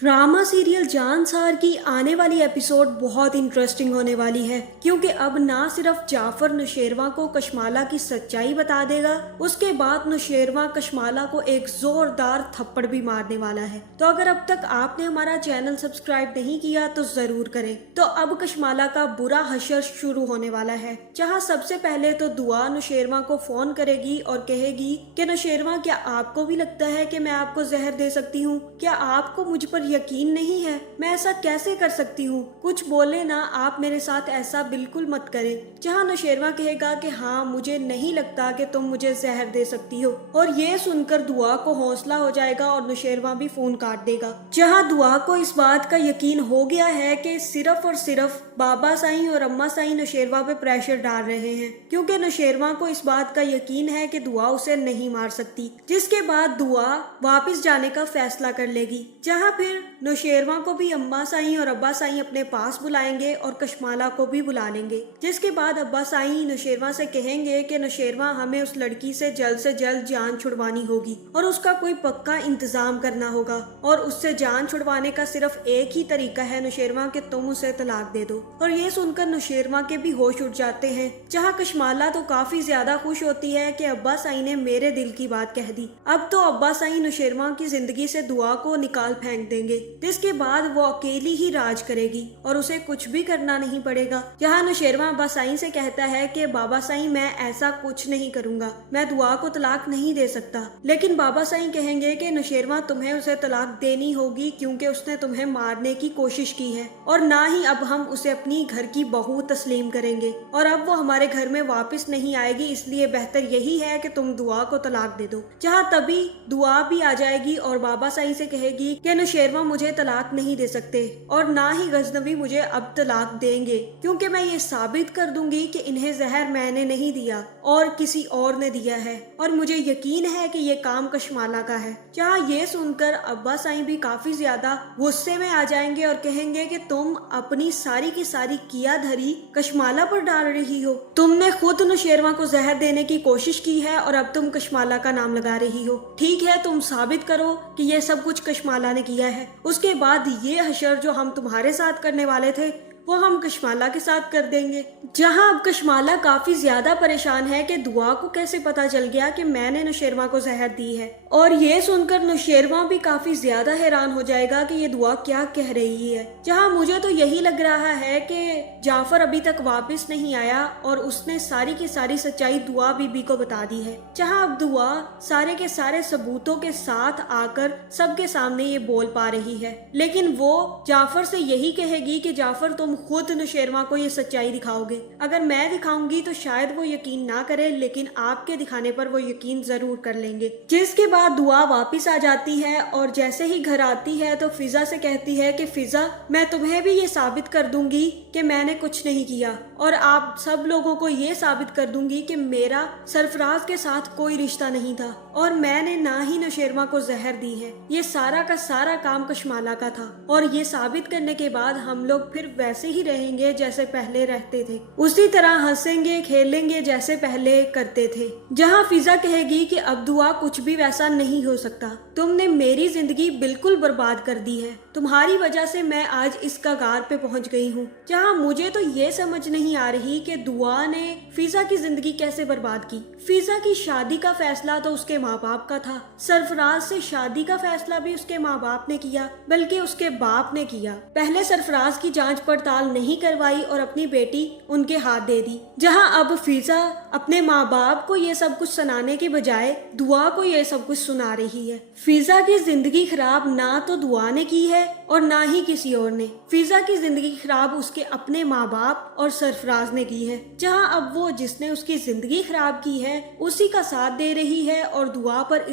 Drama serial Jansar की आने वाली एपिसोड बहुत इंटरेस्टिंग होने वाली है, क्योंकि अब ना सिर्फ जाफर नौशेरवां को कशमाला की सच्चाई बता देगा, उसके बाद नौशेरवां कशमाला को एक जोरदार थप्पड़ भी मारने वाला है। तो अगर अब तक आपने हमारा चैनल सब्सक्राइब नहीं किया तो जरूर करें। तो अब कशमाला का बुरा हशर शुरू होने वाला है, जहां सबसे पहले तो दुआ नौशेरवां को फोन करेगी और कहेगी कि नौशेरवां, क्या आपको भी लगता है कि मैं आपको जहर दे सकती हूँ? क्या आपको मुझ पर यकीन नहीं है? मैं ऐसा कैसे कर सकती हूँ? कुछ बोले ना, आप मेरे साथ ऐसा बिल्कुल मत करें। जहाँ नौशेरवां कहेगा कि हाँ, मुझे नहीं लगता कि तुम मुझे जहर दे सकती हो, और ये सुनकर दुआ को हौसला हो जाएगा और नौशेरवां भी फोन काट देगा। जहाँ दुआ को इस बात का यकीन हो गया है कि सिर्फ और सिर्फ बाबा साईं और अम्मा साईं नौशेरवां पे प्रेशर डाल रहे हैं, क्योंकि नौशेरवां को इस बात का यकीन है कि दुआ उसे नहीं मार सकती। जिसके बाद दुआ वापस जाने का फैसला कर लेगी, जहाँ फिर नौशेरवां को भी अम्मा साईं और अब्बा साईं अपने पास बुलाएंगे और कशमाला को भी बुला लेंगे। जिसके बाद अब्बा साईं नौशेरवां से कहेंगे कि नौशेरवां, हमें उस लड़की से जल्द जान छुड़वानी होगी और उसका कोई पक्का इंतजाम करना होगा, और उससे जान छुड़वाने का सिर्फ एक ही तरीका है नौशेरवां, कि तुम उसे तलाक दे दो। और ये सुनकर नौशेरवां के भी होश उड़ जाते हैं, जहाँ कशमाला तो काफी ज्यादा खुश होती है कि अब्बा साईं ने मेरे दिल की बात कह दी। अब तो अब्बा साईं नौशेरवां की जिंदगी से दुआ को निकाल फेंक देंगे, जिसके बाद वो अकेली ही राज करेगी और उसे कुछ भी करना नहीं पड़ेगा। जहाँ नौशेरवां अब्बा साईं से कहता है कि बाबा साईं, मैं ऐसा कुछ नहीं करूंगा, मैं दुआ को तलाक नहीं दे सकता। लेकिन बाबा साईं कहेंगे कि नौशेरवां, तुम्हें उसे तलाक देनी होगी, क्योंकि उसने तुम्हें मारने की कोशिश की है, और ना ही अब हम उसे अपनी घर की बहू तस्लीम करेंगे, और अब वो हमारे घर में वापस नहीं आएगी, इसलिए बेहतर यही है कि तुम दुआ को तलाक दे दो। जहाँ तभी दुआ भी आ जाएगी और बाबा साईं से कहेगी कि नौशेरवां मुझे तलाक नहीं दे सकते, और ना ही गजनवी मुझे अब तलाक देंगे, क्योंकि मैं ये साबित कर दूंगी कि इन्हें जहर मैंने नहीं दिया और किसी और ने दिया है, और मुझे यकीन है कि ये काम कशमाला का है। जहाँ ये सुनकर अब्बा साईं भी काफी ज्यादा गुस्से में आ जाएंगे और कहेंगे कि तुम अपनी सारी की सारी किया धरी कशमाला पर डाल रही हो। तुमने खुद नौशेरवां को जहर देने की कोशिश की है और अब तुम कशमाला का नाम लगा रही हो। ठीक है, तुम साबित करो कि ये सब कुछ कशमाला ने किया है, उसके बाद ये हशर जो हम तुम्हारे साथ करने वाले थे वो हम कशमाला के साथ कर देंगे। जहां अब कशमाला काफी ज्यादा परेशान है कि दुआ को कैसे पता चल गया कि मैंने नौशेरवां को जहर दी है, और ये सुनकर नौशेरवां भी काफी ज्यादा हैरान हो जाएगा कि ये दुआ क्या कह रही है। जहां मुझे तो यही लग रहा है कि जाफर अभी तक वापस नहीं आया और उसने सारी की सारी सच्चाई दुआ बीबी को बता दी है। जहां अब दुआ सारे के सारे सबूतों के साथ आकर सबके सामने ये बोल पा रही है, लेकिन वो जाफर से यही कहेगी कि जाफर, तुम खुद नौशेरवां को ये सच्चाई दिखाओगे। अगर मैं दिखाऊंगी तो शायद वो यकीन ना करे, लेकिन आपके दिखाने पर वो यकीन जरूर कर लेंगे। जिसके बाद दुआ वापस आ जाती है और जैसे ही घर आती है तो फिजा से कहती है कि फिजा, मैं तुम्हें भी ये साबित कर दूंगी कि मैंने कुछ नहीं किया, और आप सब लोगों को ये साबित कर दूंगी कि मेरा सरफराज के साथ कोई रिश्ता नहीं था, और मैंने ना ही नौशेरवां को जहर दी है। ये सारा का सारा काम कशमाला का था, और ये साबित करने के बाद हम लोग फिर वैसे ही रहेंगे जैसे पहले रहते थे, उसी तरह हंसेंगे खेलेंगे जैसे पहले करते थे। जहाँ फिजा कहेगी कि अब दुआ कुछ भी वैसा नहीं हो सकता, तुमने मेरी जिंदगी बिल्कुल बर्बाद कर दी है, तुम्हारी वजह से मैं आज इस कगार पे पहुंच गई हूँ। जहाँ मुझे तो ये समझ नहीं आ रही कि दुआ ने फिजा की जिंदगी कैसे बर्बाद की। फिजा की शादी का फैसला तो उसके माँ बाप का था, सरफराज से शादी का फैसला भी उसके माँ बाप ने किया, बल्कि उसके बाप ने किया। पहले सरफराज की जांच पड़ताल नहीं करवाई और अपनी बेटी उनके हाथ दे दी। जहां अब फिजा अपने माँ बाप को ये सब कुछ सुनाने के बजाय दुआ को ये सब कुछ सुना रही है। फिजा की जिंदगी खराब ना तो दुआ ने की है और ना ही किसी और ने। फिजा की जिंदगी खराब उसके अपने माँ बाप और सरफराज ने की है। जहां अब वो जिसने उसकी जिंदगी खराब की है उसी का साथ दे रही है और दुआ पर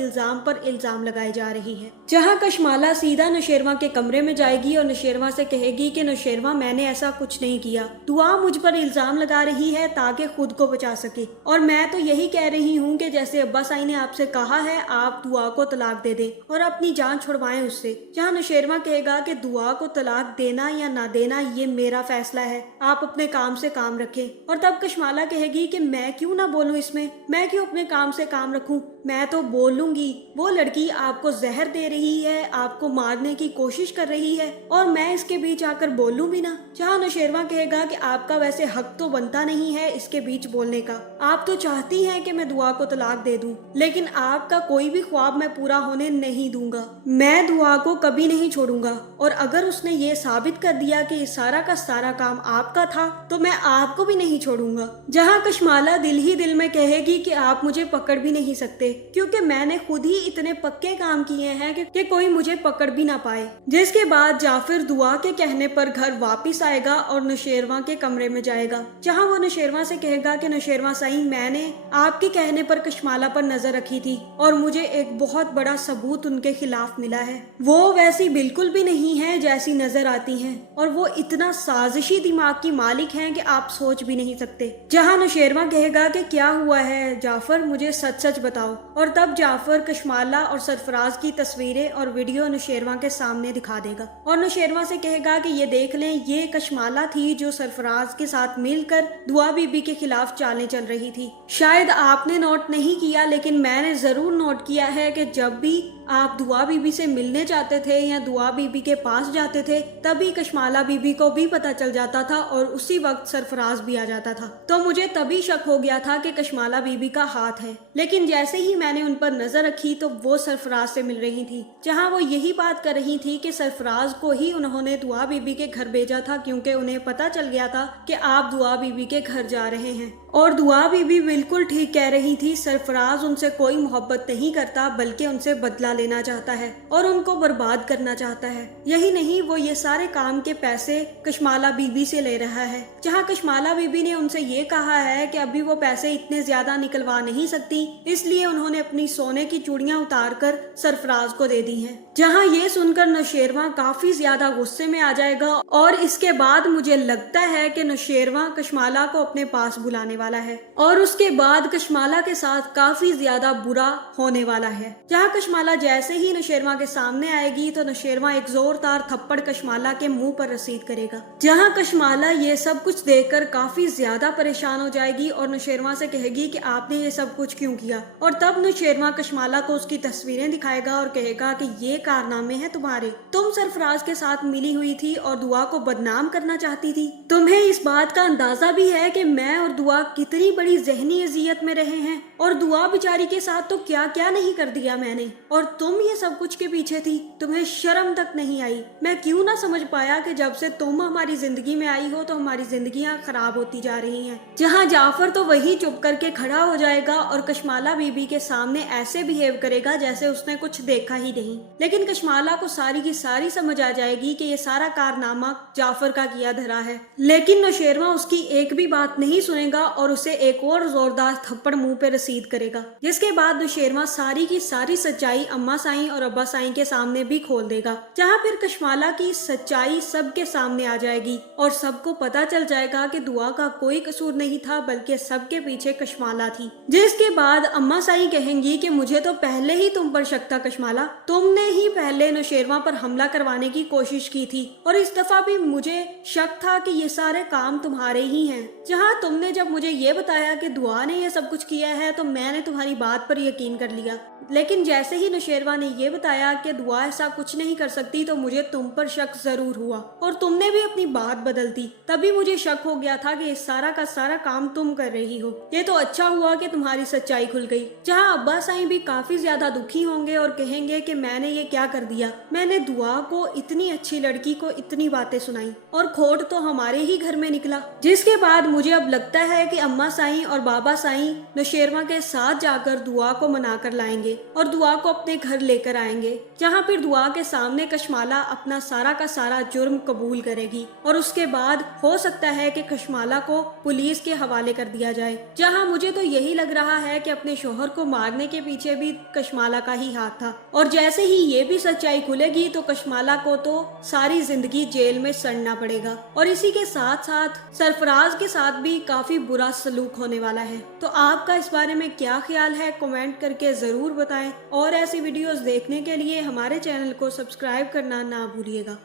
इल्जाम लगाए जा रही है। जहां कशमाला सीधा नौशेरवां के कमरे में जाएगी और नौशेरवां से कहेगी कि नौशेरवां, मैंने ऐसा कुछ नहीं किया, दुआ मुझ पर इल्जाम लगा रही है ताकि खुद को बचा सके, और मैं तो यही कह रही हूँ कि जैसे अब्बा साईं ने आपसे कहा है आप दुआ को तलाक दे दें और अपनी जान छुड़वाएं उससे। जहाँ नौशेरवा कहेगा कि दुआ को तलाक देना या ना देना ये मेरा फैसला है, आप अपने काम से काम रखें। और तब कशमाला कहेगी कि मैं क्यों ना बोलूं, इसमें मैं क्यों अपने काम से काम रखूं, मैं तो बोलूंगी। वो लड़की आपको जहर दे रही है, आपको मारने की कोशिश कर रही है और मैं इसके बीच आकर बोलूं भी ना। जहाँ नौशेरवा कहेगा कि आपका वैसे हक तो बनता नहीं है इसके बीच बोलने का, आप तो चाहती हैं कि मैं दुआ को तलाक दे दूं, लेकिन आपका कोई भी ख्वाब मैं पूरा होने नहीं दूंगा। मैं दुआ को कभी नहीं छोड़ूंगा और अगर उसने ये साबित कर दिया कि ये सारा का सारा काम आपका था तो मैं आपको भी नहीं छोड़ूंगा। जहाँ कशमाला दिल ही दिल में कहेगी कि आप मुझे पकड़ भी नहीं सकते क्योंकि मैंने खुद ही इतने पक्के काम किए हैं कि कोई मुझे पकड़ भी ना पाए। जिसके बाद जाफिर दुआ के कहने पर घर वापस आएगा और नौशेरवा के कमरे में जाएगा, जहाँ वो नौशेरवा से कहेगा कि नौशेरवा साईं, मैंने आपके कहने पर कशमाला पर नजर रखी थी और मुझे एक बहुत बड़ा सबूत उनके खिलाफ मिला है। वो वैसी बिल्कुल भी नहीं है जैसी नजर आती हैं और वो इतना साजिशी दिमाग की मालिक हैं कि आप सोच भी नहीं सकते। जहाँ नौशेरवा कहेगा कि क्या हुआ है जाफर, मुझे सच सच बताओ। और तब जाफर कशमाला और सरफराज की तस्वीरें और वीडियो नौशेरवा के सामने दिखा देगा और नौशेरवा से कहेगा कि ये देख लें, ये कशमाला थी जो सरफराज के साथ मिलकर दुआ बीबी के खिलाफ चालें चल रही थी। शायद आपने नोट नहीं किया लेकिन मैंने जरूर नोट किया है कि जब भी आप दुआ बीबी से मिलने जाते थे या दुआ बीबी के पास जाते थे तभी कशमाला बीबी को भी पता चल जाता था और उसी वक्त सरफराज भी आ जाता था। तो मुझे तभी शक हो गया था कि कशमाला बीबी का हाथ है, लेकिन जैसे ही मैंने उन पर नजर रखी तो वो सरफराज से मिल रही थी, जहाँ वो यही बात कर रही थी कि सरफराज को ही उन्होंने दुआ बीबी के घर भेजा था क्योंकि उन्हें पता चल गया था कि आप दुआ बीबी के घर जा रहे हैं। और दुआ बीबी बिल्कुल ठीक कह रही थी, सरफराज उनसे कोई मोहब्बत नहीं करता बल्कि उनसे बदला लेना चाहता है और उनको बर्बाद करना चाहता है। यही नहीं, वो ये सारे काम के पैसे कशमाला बीबी से ले रहा है, जहाँ कशमाला बीबी ने उनसे ये कहा है कि अभी वो पैसे इतने ज्यादा निकलवा नहीं सकती, इसलिए उन्होंने अपनी सोने की चूड़ियां उतार कर सरफराज को दे दी हैं। जहाँ ये सुनकर नौशेरवा काफी ज्यादा गुस्से में आ जाएगा और इसके बाद मुझे लगता है कि नौशेरवा कशमाला को अपने पास बुलाने वाला है और उसके बाद कशमाला के साथ काफी ज्यादा बुरा होने वाला है। जहाँ कशमाला जैसे ही नौशेरवा के सामने आएगी तो नौशेरवा एक जोरदार थप्पड़ कशमाला के मुंह पर रसीद करेगा, जहाँ कशमाला ये सब कुछ देखकर काफी ज्यादा परेशान हो जाएगी और नौशेरवा से कहेगी कि आपने ये सब कुछ क्यों किया। और तब नौशेरवा कशमाला को उसकी तस्वीरें दिखाएगा और कहेगा कि ये कारनामे हैं तुम्हारे, तुम सरफराज के साथ मिली हुई थी और दुआ को बदनाम करना चाहती थी। तुम्हें इस बात का अंदाजा भी है कि मैं और दुआ कितनी बड़ी जहनी अजियत में रहे हैं और दुआ बेचारी के साथ तो क्या क्या नहीं कर दिया मैंने, और तुम ये सब कुछ के पीछे थी, तुम्हें शर्म तक नहीं आई। मैं क्यों ना समझ पाया कि जब से तुम हमारी जिंदगी में आई हो तो हमारी जिंदगियां खराब होती जा रही हैं। जहाँ जाफर तो वही चुप करके खड़ा हो जाएगा और कशमाला बीबी के सामने ऐसे बिहेव करेगा जैसे उसने कुछ देखा ही नहीं, लेकिन कशमाला को सारी की सारी समझ आ जाएगी कि ये सारा कारनामा जाफर का किया धरा है। लेकिन नौशेरवा उसकी एक भी बात नहीं सुनेगा और उसे एक और जोरदार थप्पड़ मुंह पे रसीद करेगा, जिसके बाद नौशेरवा सारी की सारी सच्चाई अम्मा साईं और अब्बा साईं के सामने भी खोल देगा, जहाँ फिर कशमाला की सच्चाई सबके सामने आ जाएगी और सबको पता चल जाएगा कि दुआ का कोई कसूर नहीं था बल्कि सबके पीछे कशमाला थी। जिसके बाद अम्मा साईं कहेंगी कि मुझे तो पहले ही तुम पर शक था कशमाला, तुमने ही पहले नौशेरवा पर हमला करवाने की कोशिश की थी और इस दफा भी मुझे शक था कि ये सारे काम तुम्हारे ही हैं। जहाँ तुमने जब मुझे ये बताया कि दुआ ने ये सब कुछ किया है तो मैंने तुम्हारी बात पर यकीन कर लिया, लेकिन जैसे ही नौशेरवा ने ये बताया कि दुआ ऐसा कुछ नहीं कर सकती तो मुझे तुम पर शक जरूर हुआ और तुमने भी अपनी बात बदल दी। तभी मुझे शक हो गया था कि इस सारा का सारा काम तुम कर रही हो। ये तो अच्छा हुआ कि तुम्हारी सच्चाई खुल गई। जहाँ अब्बा साईं भी काफी ज्यादा दुखी होंगे और कहेंगे कि मैंने ये क्या कर दिया, मैंने दुआ को, इतनी अच्छी लड़की को इतनी बातें सुनाई और खोट तो हमारे ही घर में निकला। जिसके बाद मुझे अब लगता है कि अम्मा साईं और बाबा साईं नौशेरवा के साथ जाकर दुआ को मना कर लाएंगे और दुआ को अपने घर लेकर आएंगे, जहाँ फिर दुआ के सामने कशमाला अपना सारा का सारा जुर्म कबूल करेगी और उसके बाद हो सकता है कि कशमाला को पुलिस के हवाले कर दिया जाए। जहाँ मुझे तो यही लग रहा है कि अपने शोहर को मारने के पीछे भी कशमाला का ही हाथ था, और जैसे ही ये भी सच्चाई खुलेगी तो कशमाला को तो सारी जिंदगी जेल में सड़ना पड़ेगा, और इसी के साथ साथ सरफराज के साथ भी काफी बुरा सलूक होने वाला है। तो आपका इस बारे में क्या ख्याल है, कमेंट करके जरूर बताएं, और ऐसी वीडियोस देखने के लिए हमारे चैनल को सब्सक्राइब करना ना भूलिएगा।